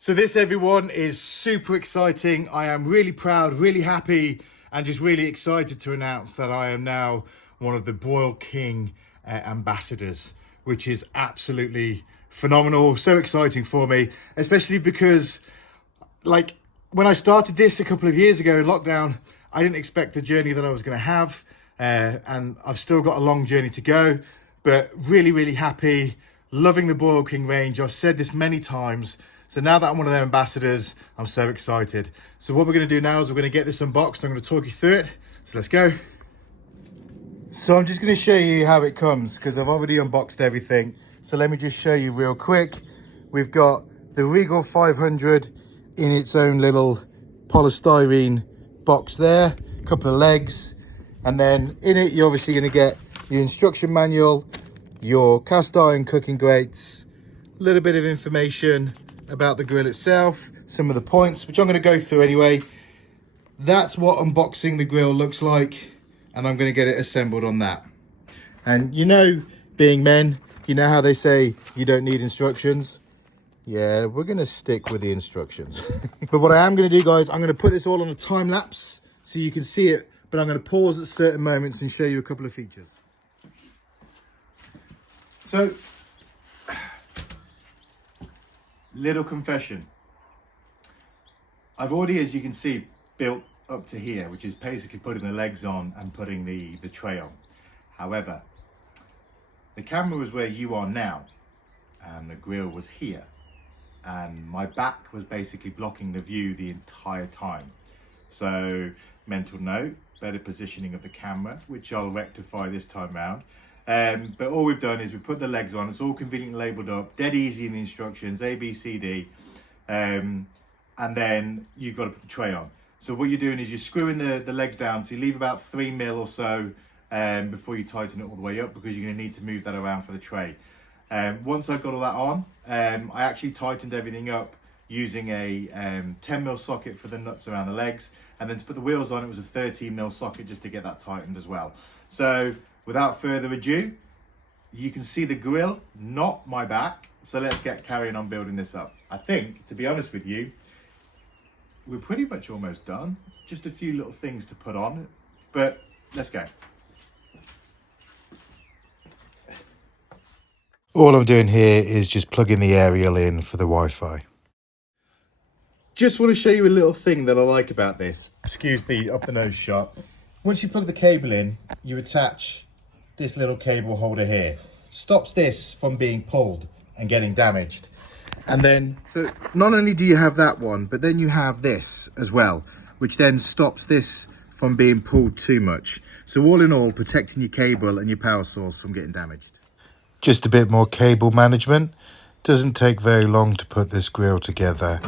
So this, everyone, is super exciting. I am really proud, really happy, and just really excited to announce that I am now one of the Broil King ambassadors, which is absolutely phenomenal. So exciting for me, especially because, like, when I started this a couple of years ago in lockdown, I didn't expect the journey that I was going to have, and I've still got a long journey to go, but really, really happy, loving the Broil King range. I've said this many times. So now that I'm one of their ambassadors, I'm so excited. So what we're going to do now is we're going to get this unboxed. I'm going to talk you through it. So let's go. So I'm just going to show you how it comes because I've already unboxed everything. So let me just show you real quick. We've got the Regal 500 in its own little polystyrene box there. A couple of legs. And then in it, you're obviously going to get your instruction manual, your cast iron cooking grates, a little bit of information about the grill itself, some of the points, which I'm going to go through anyway. That's what unboxing the grill looks like, and I'm going to get it assembled on that. And you know, being men, you know how they say you don't need instructions? Yeah, we're going to stick with the instructions. But what I am going to do, guys, I'm going to put this all on a time lapse so you can see it, but I'm going to pause at certain moments and show you a couple of features. So, little confession. I've already, as you can see, built up to here, which is basically putting the legs on and putting the tray on. However, the camera was where you are now and the grill was here, and my back was basically blocking the view the entire time. So, mental note, better positioning of the camera, which I'll rectify this time round. But all we've done is we put the legs on. It's all conveniently labelled up, dead easy in the instructions, A, B, C, D. And then you've got to put the tray on. So what you're doing is you're screwing the legs down. So you leave about 3 mil or so before you tighten it all the way up, because you're going to need to move that around for the tray. Once I've got all that on, I actually tightened everything up using a 10 mil socket for the nuts around the legs. And then to put the wheels on, it was a 13 mil socket just to get that tightened as well. So without further ado, you can see the grill, not my back. So let's get carrying on building this up. I think, to be honest with you, we're pretty much almost done. Just a few little things to put on, but let's go. All I'm doing here is just plugging the aerial in for the Wi-Fi. Just want to show you a little thing that I like about this. Excuse the up the nose shot. Once you plug the cable in, you attach this little cable holder here. Stops this from being pulled and getting damaged. And then, so not only do you have that one, but then you have this as well, which then stops this from being pulled too much. So all in all, protecting your cable and your power source from getting damaged. Just a bit more cable management. Doesn't take very long to put this grill together.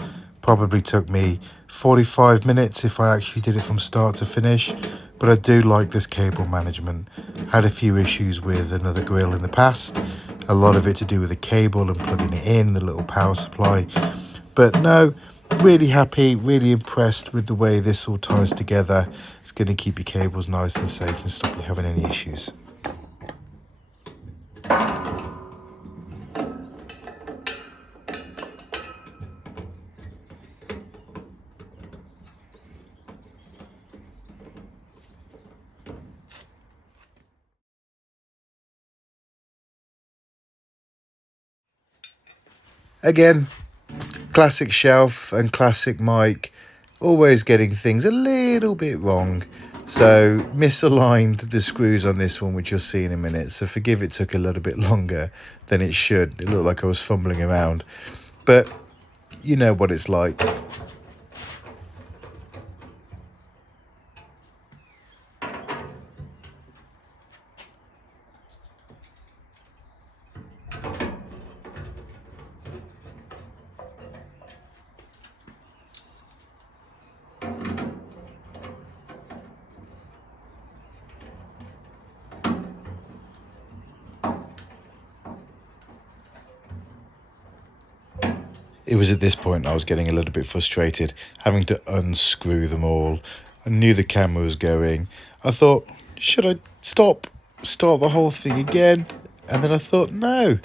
Probably took me 45 minutes if I actually did it from start to finish. But I do like this cable management. Had a few issues with another grill in the past. A lot of it to do with the cable and plugging it in, the little power supply. But no, really happy, really impressed with the way this all ties together. It's going to keep your cables nice and safe and stop you having any issues. Again, classic shelf and classic mic, always getting things a little bit wrong. So misaligned the screws on this one, which you'll see in a minute. So forgive it took a little bit longer than it should. It looked like I was fumbling around, but you know what it's like. It was at this point I was getting a little bit frustrated, having to unscrew them all. I knew the camera was going. I thought, should I start the whole thing again? And then I thought, no,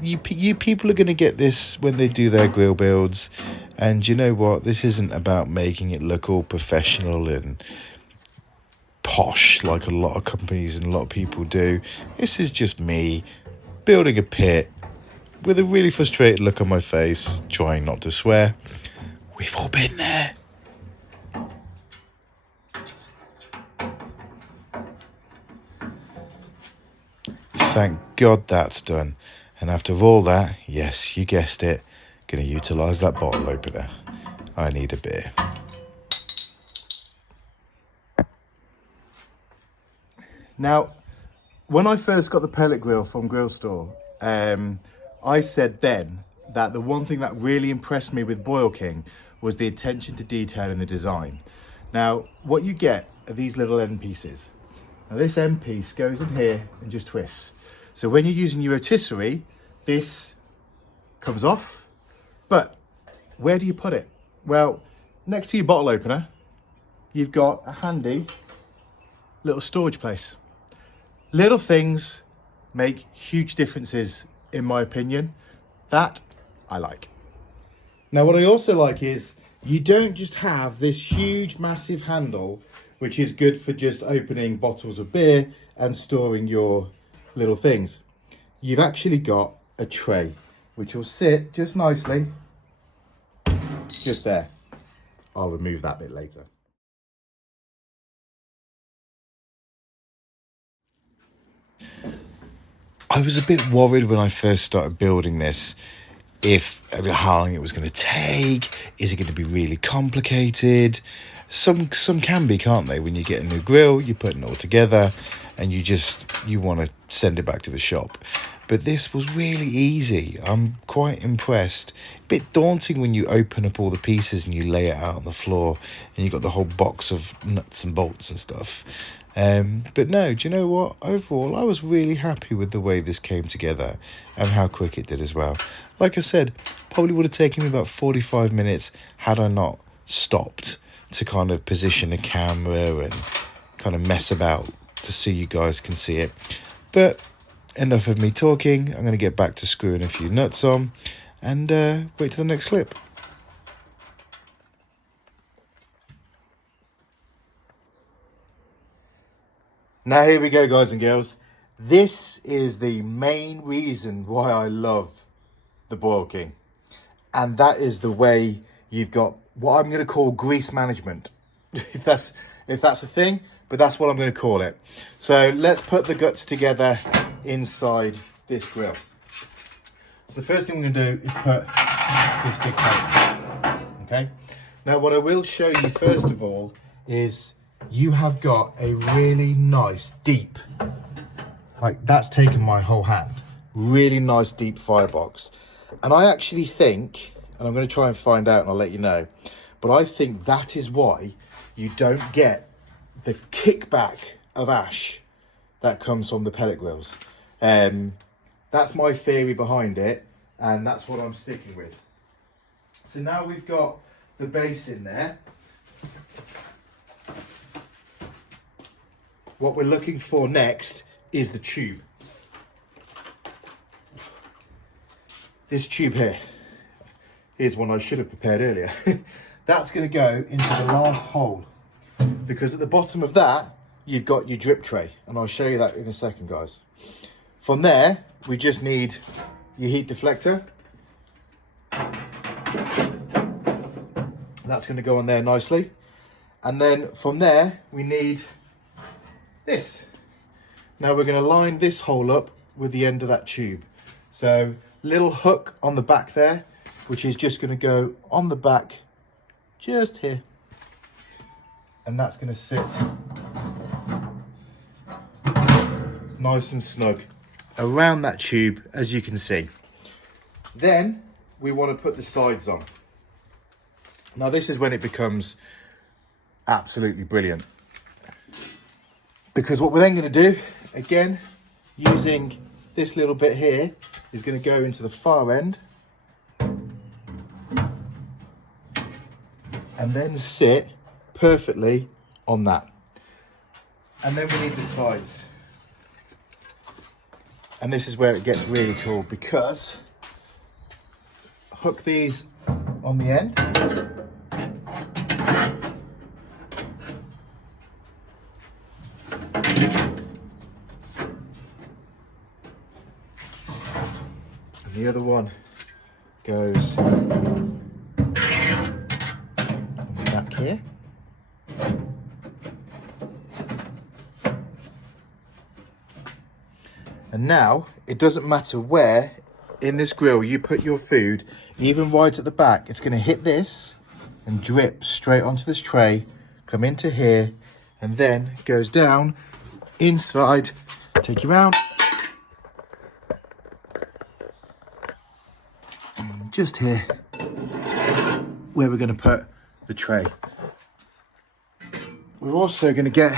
you people are going to get this when they do their grill builds. And you know what? This isn't about making it look all professional and posh like a lot of companies and a lot of people do. This is just me building a pit with a really frustrated look on my face, trying not to swear. We've all been there. Thank God that's done. And after all that, yes, you guessed it, going to utilise that bottle opener. I need a beer. Now, when I first got the pellet grill from Grill Store, I said then that the one thing that really impressed me with Broil King was the attention to detail in the design. Now, what you get are these little end pieces. Now, this end piece goes in here and just twists. So when you're using your rotisserie, this comes off, but where do you put it? Well, next to your bottle opener, you've got a handy little storage place. Little things make huge differences, in my opinion. That I like. Now, what I also like is you don't just have this huge, massive handle, which is good for just opening bottles of beer and storing your little things. You've actually got a tray, which will sit just nicely, just there. I'll remove that bit later. I was a bit worried when I first started building this, how long it was going to take. Is it going to be really complicated? Some can be, can't they? When you get a new grill, you're putting it all together and you want to send it back to the shop. But this was really easy. I'm quite impressed. A bit daunting when you open up all the pieces and you lay it out on the floor and you've got the whole box of nuts and bolts and stuff. But no, do you know what? Overall, I was really happy with the way this came together and how quick it did as well. Like I said, probably would have taken me about 45 minutes had I not stopped to kind of position the camera and kind of mess about to so you guys can see it. But enough of me talking. I'm going to get back to screwing a few nuts on and wait till the next clip. Now here we go, guys and girls. This is the main reason why I love the Broil King. And that is the way you've got what I'm going to call grease management. if that's a thing, but that's what I'm going to call it. So let's put the guts together inside this grill. So the first thing we're going to do is put this big plate. Okay. Now what I will show you first of all is you have got a really nice deep, like that's taken my whole hand, really nice deep firebox. And I actually think, and I'm going to try and find out and I'll let you know, but I think that is why you don't get the kickback of ash that comes from the pellet grills. That's my theory behind it, and that's what I'm sticking with. So now we've got the base in there. What we're looking for next is the tube. This tube here, here's one I should have prepared earlier. That's going to go into the last hole, because at the bottom of that, you've got your drip tray, and I'll show you that in a second, guys. From there, we just need your heat deflector. That's going to go on there nicely. And then from there, we need this. Now we're going to line this hole up with the end of that tube. So little hook on the back there, which is just going to go on the back just here. And that's going to sit nice and snug around that tube, as you can see. Then we want to put the sides on. Now this is when it becomes absolutely brilliant. Because what we're then going to do, again, using this little bit here, is going to go into the far end and then sit perfectly on that. And then we need the sides. And this is where it gets really cool, because hook these on the end. And the other one goes on the back here. And now, it doesn't matter where in this grill you put your food, even right at the back, it's going to hit this and drip straight onto this tray, come into here, and then goes down inside. Take you around. And just here, where we're going to put the tray. We're also going to get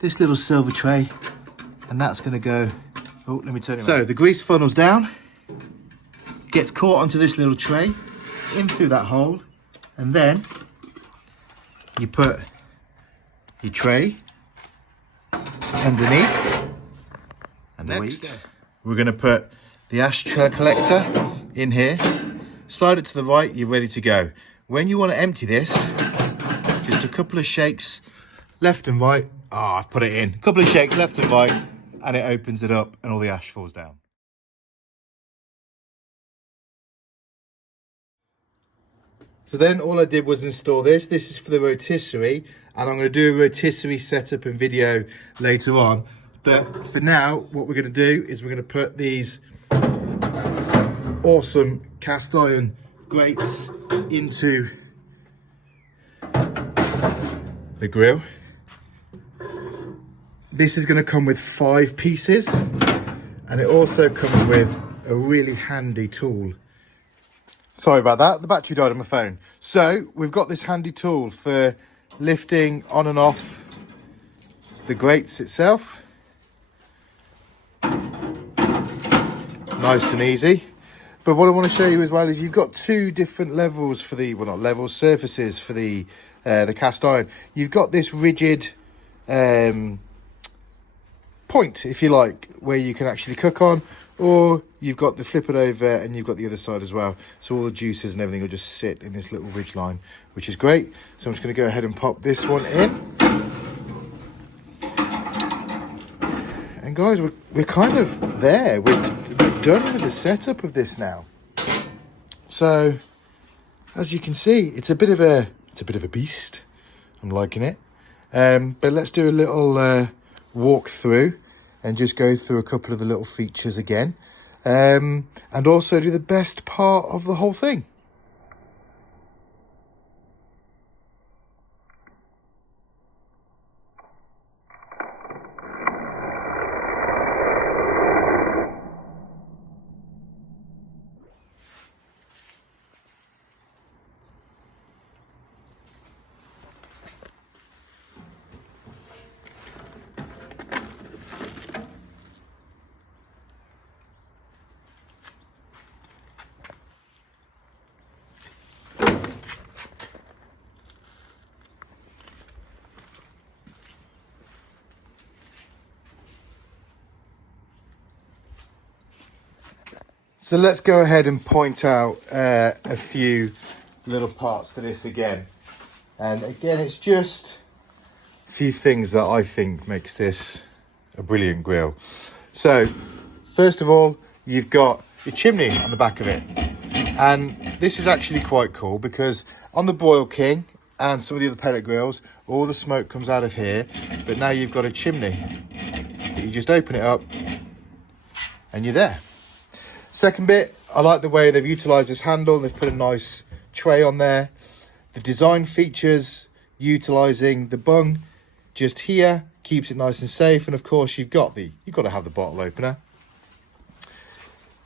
this little silver tray, and that's going to go. Oh, let me turn it around. So the grease funnels down, gets caught onto this little tray, in through that hole, and then you put your tray underneath. And next, we're going to put the ashtray collector in here. Slide it to the right, you're ready to go. When you want to empty this, just a couple of shakes left and right. I've put it in. A couple of shakes left and right, and it opens it up and all the ash falls down. So then all I did was install this. This is for the rotisserie, and I'm going to do a rotisserie setup and video later on. But for now, what we're going to do is we're going to put these awesome cast iron grates into the grill. This is going to come with 5 pieces, and it also comes with a really handy tool. Sorry about that, the battery died on my phone. So we've got this handy tool for lifting on and off the grates itself. Nice and easy. But what I want to show you as well is you've got 2 different levels for the, well, not levels, surfaces for the cast iron. You've got this rigid point, if you like, where you can actually cook on, or you've got the flip it over and you've got the other side as well. So all the juices and everything will just sit in this little ridge line, which is great. So I'm just going to go ahead and pop this one in. And guys, we're kind of there. We're done with the setup of this now. So as you can see, it's a bit of a beast. I'm liking it. But let's do a little walk through and just go through a couple of the little features again, and also do the best part of the whole thing. So let's go ahead and point out a few little parts to this again. And again, it's just a few things that I think makes this a brilliant grill. So first of all, you've got your chimney on the back of it. And this is actually quite cool because on the Broil King and some of the other pellet grills, all the smoke comes out of here. But now you've got a chimney that you just open it up and you're there. Second bit, I like the way they've utilised this handle and they've put a nice tray on there. The design features utilising the bung just here keeps it nice and safe, and of course you've got to have the bottle opener.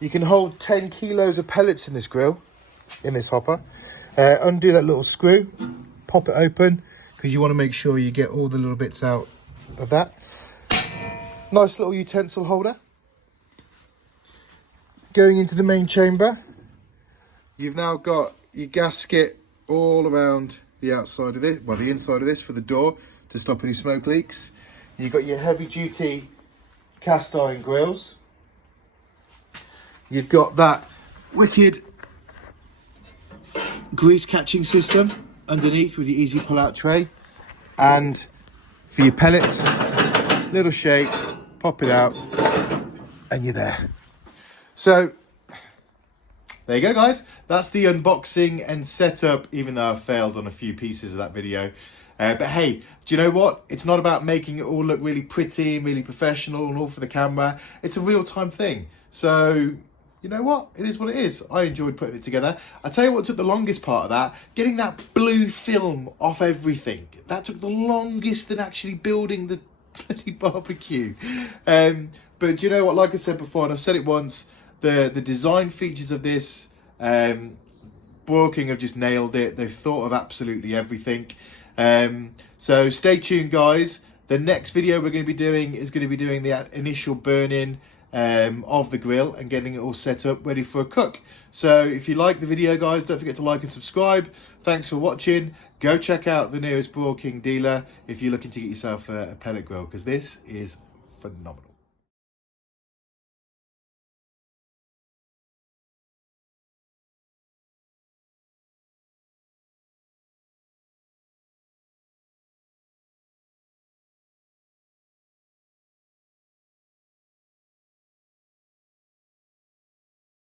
You can hold 10 kilos of pellets in this grill, in this hopper. Undo that little screw, pop it open because you want to make sure you get all the little bits out of that. Nice little utensil holder. Going into the main chamber, you've now got your gasket all around the outside of this, well, the inside of this for the door to stop any smoke leaks. You've got your heavy duty cast iron grills. you've got that wicked grease catching system underneath with your easy pull out tray. And for your pellets, little shake, pop it out, and you're there. So there you go, guys. That's the unboxing and setup, even though I failed on a few pieces of that video. But hey, do you know what? It's not about making it all look really pretty and really professional and all for the camera. It's a real-time thing. So, you know what? It is what it is. I enjoyed putting it together. I tell you what took the longest part of that, getting that blue film off everything. That took the longest than actually building the bloody barbecue. But do you know what? Like I said before, and I've said it once, the design features of this, Broil King have just nailed it. They've thought of absolutely everything. So stay tuned, guys. The next video we're going to be doing is going to be doing the initial burning of the grill and getting it all set up ready for a cook. So if you like the video, guys, don't forget to like and subscribe. Thanks for watching. Go check out the nearest Broil King dealer if you're looking to get yourself a pellet grill, because this is phenomenal.